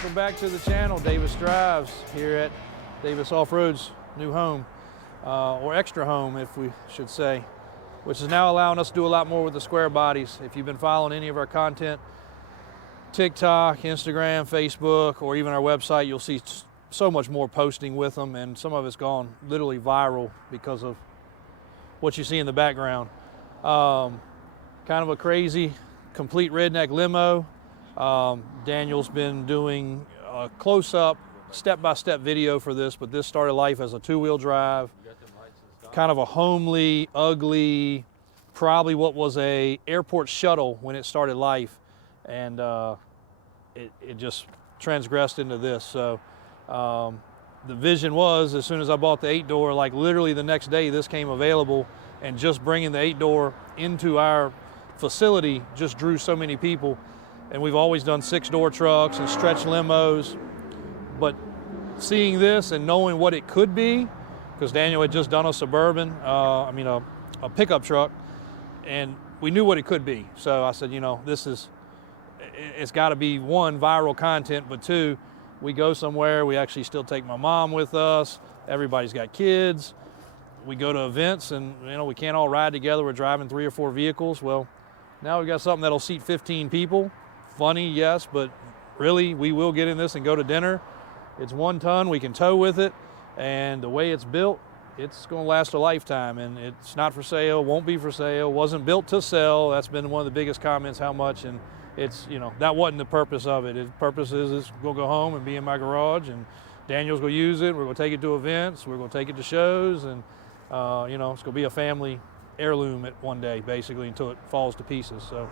Welcome back to the channel. Davis Drives here at Davis Off-Road's new home, or extra home if we should say, which is now allowing us to do a lot more with the square bodies. If you've been following any of our content, TikTok, Instagram, Facebook, or even our website, you'll see so much more posting with them, and some of it's gone literally viral because of what you see in the background. Kind of a crazy, complete redneck limo. Daniel's been doing a close-up, step-by-step video for this, but this started life as a two-wheel drive, kind of a homely, ugly, probably what was a airport shuttle when it started life, and it just transgressed into this. So the vision was, as soon as I bought the 8-door, like literally the next day this came available, and just bringing the 8-door into our facility just drew so many people. And we've always done 6-door trucks and stretch limos, but seeing this and knowing what it could be, because Daniel had just done a Suburban, a pickup truck, and we knew what it could be. So I said, you know, it's got to be, one, viral content, but two, we go somewhere, we actually still take my mom with us, everybody's got kids, we go to events, and you know, we can't all ride together, we're driving 3 or 4 vehicles. Well, now we've got something that'll seat 15 people. Funny, yes, but really we will get in this and go to dinner. It's 1 ton, we can tow with it, and the way it's built, it's going to last a lifetime, and it's not for sale, won't be for sale, wasn't built to sell. That's been one of the biggest comments, how much, and it's, you know, that wasn't the purpose of it. The purpose is it's going to go home and be in my garage, and Daniel's going to use it, we're going to take it to events, we're going to take it to shows, and you know, it's going to be a family heirloom at one day, basically, until it falls to pieces. So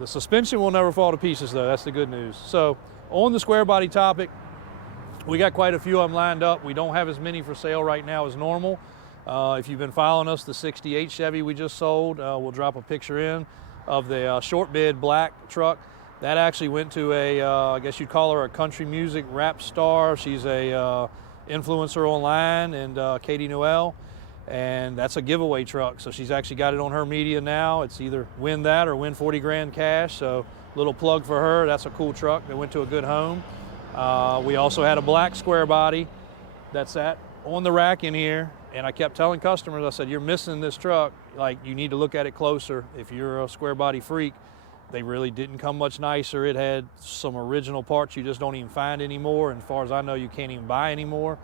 the suspension will never fall to pieces, though. That's the good news. So on the square body topic, we got quite a few of them lined up. We don't have as many for sale right now as normal. If you've been following us, the 68 Chevy we just sold, we'll drop a picture in of the short bed black truck. That actually went to a, I guess you'd call her a country music rap star. She's a influencer online, and Katie Noel. And that's a giveaway truck, so she's actually got it on her media now. It's either win that or win 40 grand cash, so little plug for her. That's a cool truck that went to a good home. We also had a black square body that sat on the rack in here, and I kept telling customers, I said, you're missing this truck, like you need to look at it closer if you're a square body freak. They really didn't come much nicer. It had some original parts you just don't even find anymore, and as far as I know, you can't even buy anymore.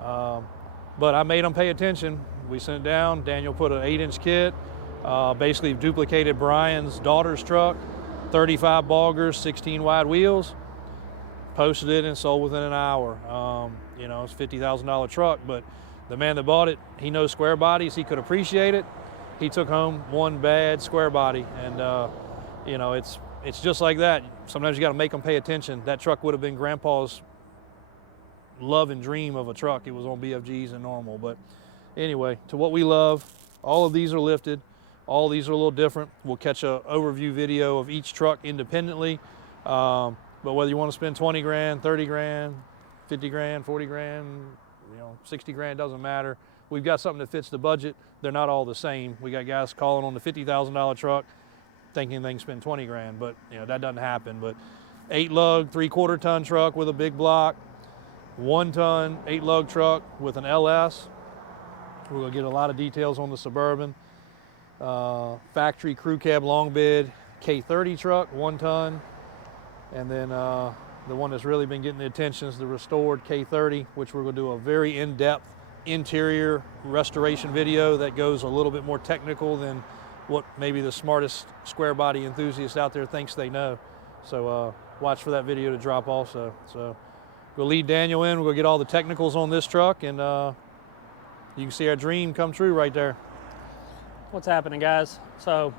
But I made them pay attention. We sent it down. Daniel put an 8-inch kit, basically duplicated Brian's daughter's truck, 35 boggers, 16 wide wheels, posted it and sold within an hour. You know, it's a $50,000 truck, but the man that bought it, he knows square bodies, he could appreciate it. He took home one bad square body, and you know, it's just like that. Sometimes you gotta make them pay attention. That truck would have been Grandpa's love and dream of a truck. It was on BFGs and normal, but anyway, to what we love. All of these are lifted. All these are a little different. We'll catch an overview video of each truck independently. But whether you want to spend 20 grand, 30 grand, 50 grand, 40 grand, you know, 60 grand, doesn't matter. We've got something that fits the budget. They're not all the same. We got guys calling on the $50,000 truck thinking they can spend 20 grand, but you know, that doesn't happen. But 8-lug, 3/4 ton truck with a big block, 1 ton, 8-lug truck with an LS. We're gonna get a lot of details on the Suburban. Factory crew cab long bed K30 truck, 1 ton. And then the one that's really been getting the attention is the restored K30, which we're gonna do a very in-depth interior restoration video that goes a little bit more technical than what maybe the smartest square body enthusiast out there thinks they know. So watch for that video to drop also. So we'll lead Daniel in, we're gonna get all the technicals on this truck, and you can see our dream come true right there. What's happening, guys? So,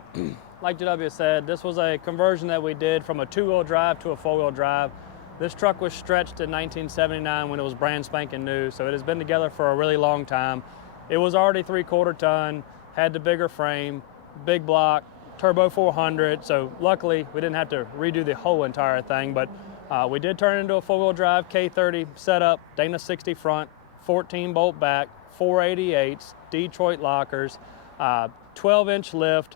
like JW said, this was a conversion that we did from a 2-wheel drive to a 4-wheel drive. This truck was stretched in 1979 when it was brand spanking new, so it has been together for a really long time. It was already 3/4 ton, had the bigger frame, big block, turbo 400, so luckily we didn't have to redo the whole entire thing, but we did turn it into a 4-wheel drive K30 setup, Dana 60 front, 14 bolt back, 488s, Detroit lockers, 12-inch lift,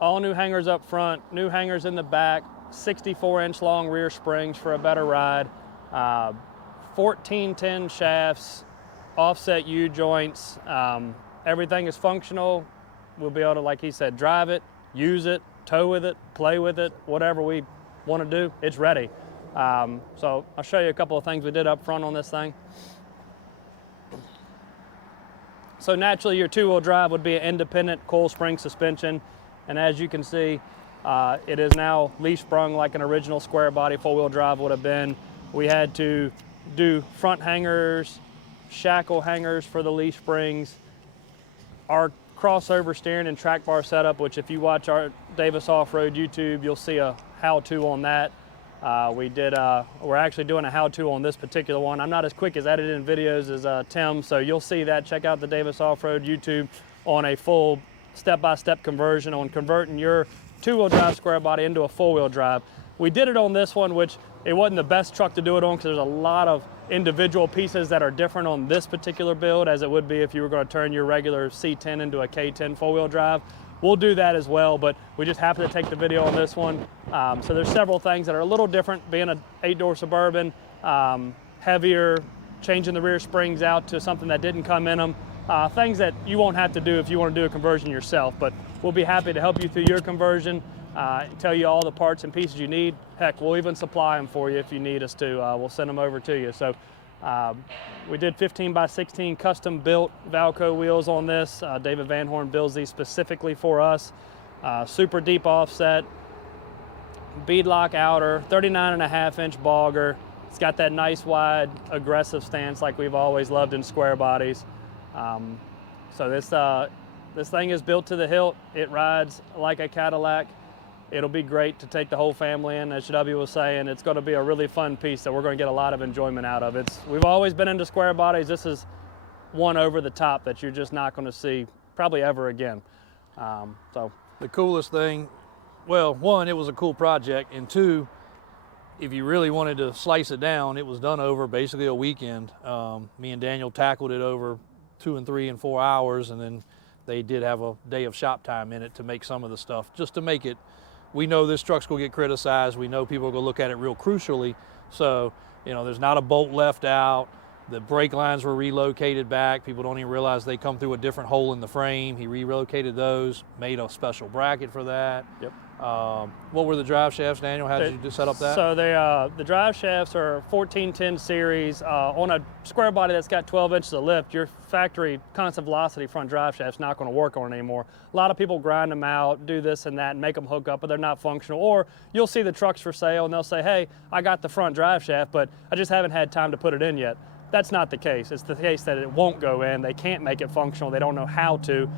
all new hangers up front, new hangers in the back, 64-inch long rear springs for a better ride, 1410 shafts, offset U-joints. Everything is functional. We'll be able to, like he said, drive it, use it, tow with it, play with it, whatever we want to do, it's ready. So I'll show you a couple of things we did up front on this thing. So naturally your two-wheel drive would be an independent coil spring suspension, and as you can see, it is now leaf sprung like an original square body four-wheel drive would have been. We had to do front hangers, shackle hangers for the leaf springs. Our crossover steering and track bar setup, which if you watch our Davis Off-Road YouTube, you'll see a how-to on that. We're actually doing a how-to on this particular one. I'm not as quick as editing videos as Tim, so you'll see that. Check out the Davis Off-Road YouTube on a full step-by-step conversion on converting your two-wheel drive square body into a four-wheel drive. We did it on this one, which it wasn't the best truck to do it on because there's a lot of individual pieces that are different on this particular build as it would be if you were going to turn your regular C10 into a K10 four-wheel drive. We'll do that as well, but we just happened to take the video on this one. So there's several things that are a little different, being an 8-door Suburban, heavier, changing the rear springs out to something that didn't come in them. Things that you won't have to do if you want to do a conversion yourself, but we'll be happy to help you through your conversion, tell you all the parts and pieces you need. Heck, we'll even supply them for you if you need us to. We'll send them over to you. So we did 15x16 custom built Valco wheels on this. David Van Horn builds these specifically for us. Super deep offset, beadlock outer, 39.5-inch bogger. It's got that nice wide aggressive stance like we've always loved in square bodies. So this thing is built to the hilt. It rides like a Cadillac. It'll be great to take the whole family in. As W was saying, it's going to be a really fun piece that we're going to get a lot of enjoyment out of. We've always been into square bodies. This is one over the top that you're just not going to see probably ever again. So the coolest thing, well, one, it was a cool project, and two, if you really wanted to slice it down, it was done over basically a weekend. Me and Daniel tackled it over 2 and 3 and 4 hours, and then they did have a day of shop time in it to make some of the stuff, just to make it. We know this truck's gonna get criticized. We know people are gonna look at it real crucially. So, you know, there's not a bolt left out. The brake lines were relocated back. People don't even realize they come through a different hole in the frame. He relocated those, made a special bracket for that. Yep. What were the drive shafts, Daniel? How did you set up that? So the drive shafts are 1410 series. On a square body that's got 12 inches of lift, your factory constant velocity front drive shaft's not going to work on it anymore. A lot of people grind them out, do this and that, and make them hook up, but they're not functional. Or you'll see the trucks for sale and they'll say, hey, I got the front drive shaft, but I just haven't had time to put it in yet. That's not the case. It's the case that it won't go in. They can't make it functional. They don't know how to.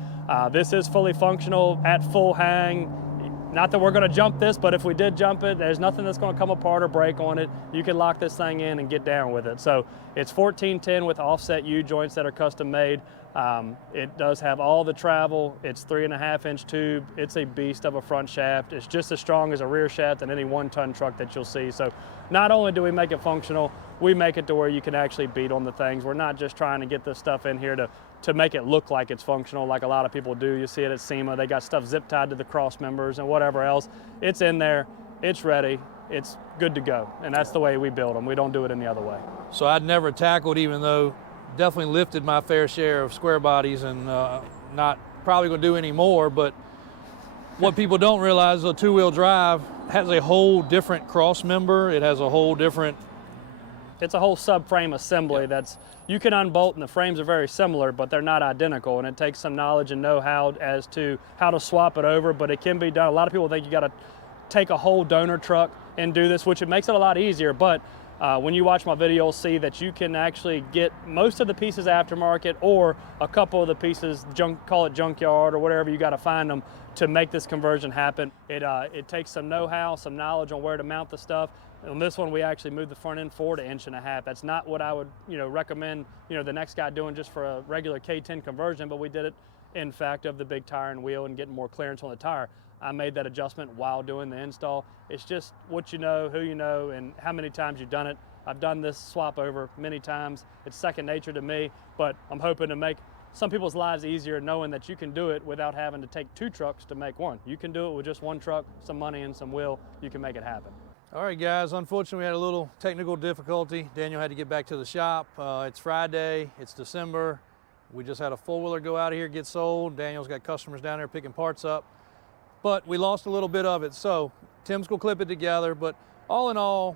This is fully functional at full hang. Not that we're going to jump this, but if we did jump it, there's nothing that's going to come apart or break on it. You can lock this thing in and get down with it. So it's 1410 with offset U-joints that are custom made. It does have all the travel. It's 3.5-inch tube. It's a beast of a front shaft. It's just as strong as a rear shaft than any 1-ton truck that you'll see. So not only do we make it functional, we make it to where you can actually beat on the things. We're not just trying to get this stuff in here to make it look like it's functional like a lot of people do. You see it at SEMA. They got stuff zip tied to the cross members and whatever else. It's in there. It's ready. It's good to go. And that's the way we build them. We don't do it any other way. So I'd never tackled, even though definitely lifted my fair share of square bodies, and not probably going to do any more. But what people don't realize, a two-wheel drive has a whole different cross member. It has a whole different. It's a whole subframe assembly that's, you can unbolt, and the frames are very similar, but they're not identical, and it takes some knowledge and know-how as to how to swap it over, but it can be done. A lot of people think you got to take a whole donor truck and do this, which it makes it a lot easier, but when you watch my video, you'll see that you can actually get most of the pieces aftermarket, or a couple of the pieces, call it junkyard or whatever, you got to find them to make this conversion happen. It takes some know-how, some knowledge on where to mount the stuff. On this one, we actually moved the front end forward 1.5 inches. That's not what I would, recommend, the next guy doing just for a regular K10 conversion, but we did it, in fact, of the big tire and wheel and getting more clearance on the tire. I made that adjustment while doing the install. It's just what you know, who you know, and how many times you've done it. I've done this swap over many times. It's second nature to me, but I'm hoping to make some people's lives easier knowing that you can do it without having to take 2 trucks to make one. You can do it with just 1 truck, some money and some will, you can make it happen. All right, guys, unfortunately we had a little technical difficulty. Daniel had to get back to the shop. It's Friday, it's December. We just had a 4-wheeler go out of here, get sold. Daniel's got customers down there picking parts up, but we lost a little bit of it. So Tim's gonna clip it together, but all in all,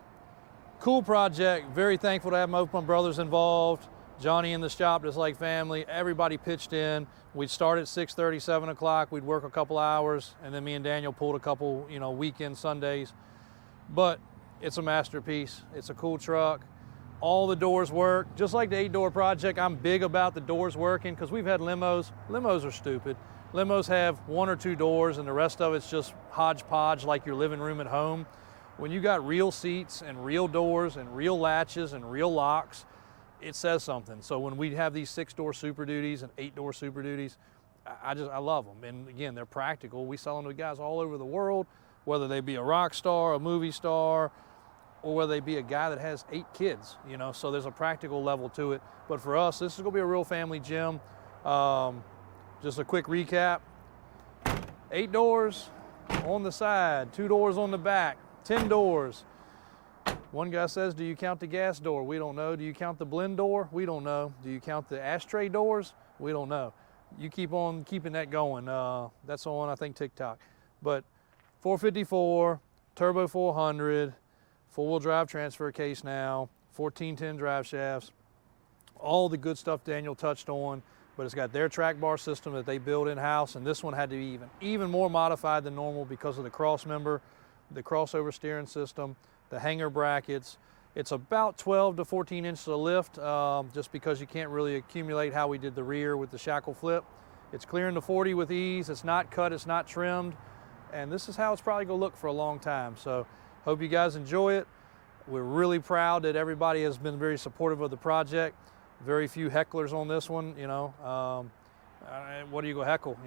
cool project. Very thankful to have both my brothers involved. Johnny in the shop, just like family. Everybody pitched in. We'd start at 6:30, 7 o'clock. We'd work a couple hours, and then me and Daniel pulled a couple, weekend Sundays. But it's a masterpiece. It's a cool truck. All the doors work. Just like the 8-door project, I'm big about the doors working because we've had limos. Limos are stupid. Limos have 1 or 2 doors and the rest of it's just hodgepodge like your living room at home. When you got real seats and real doors and real latches and real locks, it says something. So when we have these 6-door Super Duties and 8-door Super Duties, I love them. And again, they're practical. We sell them to guys all over the world, whether they be a rock star, a movie star, or whether they be a guy that has 8 kids, so there's a practical level to it. But for us, this is gonna be a real family gym. Just a quick recap. 8 doors on the side, 2 doors on the back, 10 doors. One guy says, do you count the gas door? We don't know. Do you count the blend door? We don't know. Do you count the ashtray doors? We don't know. You keep on keeping that going. That's on, I think, TikTok. But 454, turbo 400, 4-wheel drive transfer case now, 1410 drive shafts, all the good stuff Daniel touched on, but it's got their track bar system that they build in-house, and this one had to be even more modified than normal because of the cross member, the crossover steering system, the hanger brackets. It's about 12 to 14 inches of lift, just because you can't really accumulate how we did the rear with the shackle flip. It's clearing the 40 with ease. It's not cut, it's not trimmed. And this is how it's probably gonna look for a long time. So hope you guys enjoy it. We're really proud that everybody has been very supportive of the project. Very few hecklers on this one, what do you go heckle,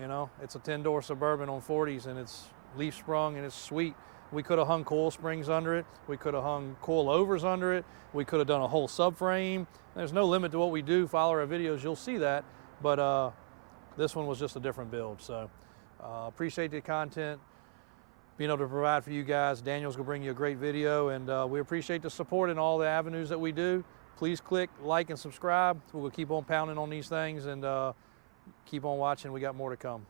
It's a 10-door Suburban on 40s and it's leaf sprung and it's sweet. We could have hung coil springs under it. We could have hung coil overs under it. We could have done a whole subframe. There's no limit to what we do. Follow our videos, you'll see that. But this one was just a different build. So appreciate the content, being able to provide for you guys. Daniel's gonna bring you a great video, and we appreciate the support in all the avenues that we do. Please click like and subscribe. We'll keep on pounding on these things and keep on watching. We got more to come.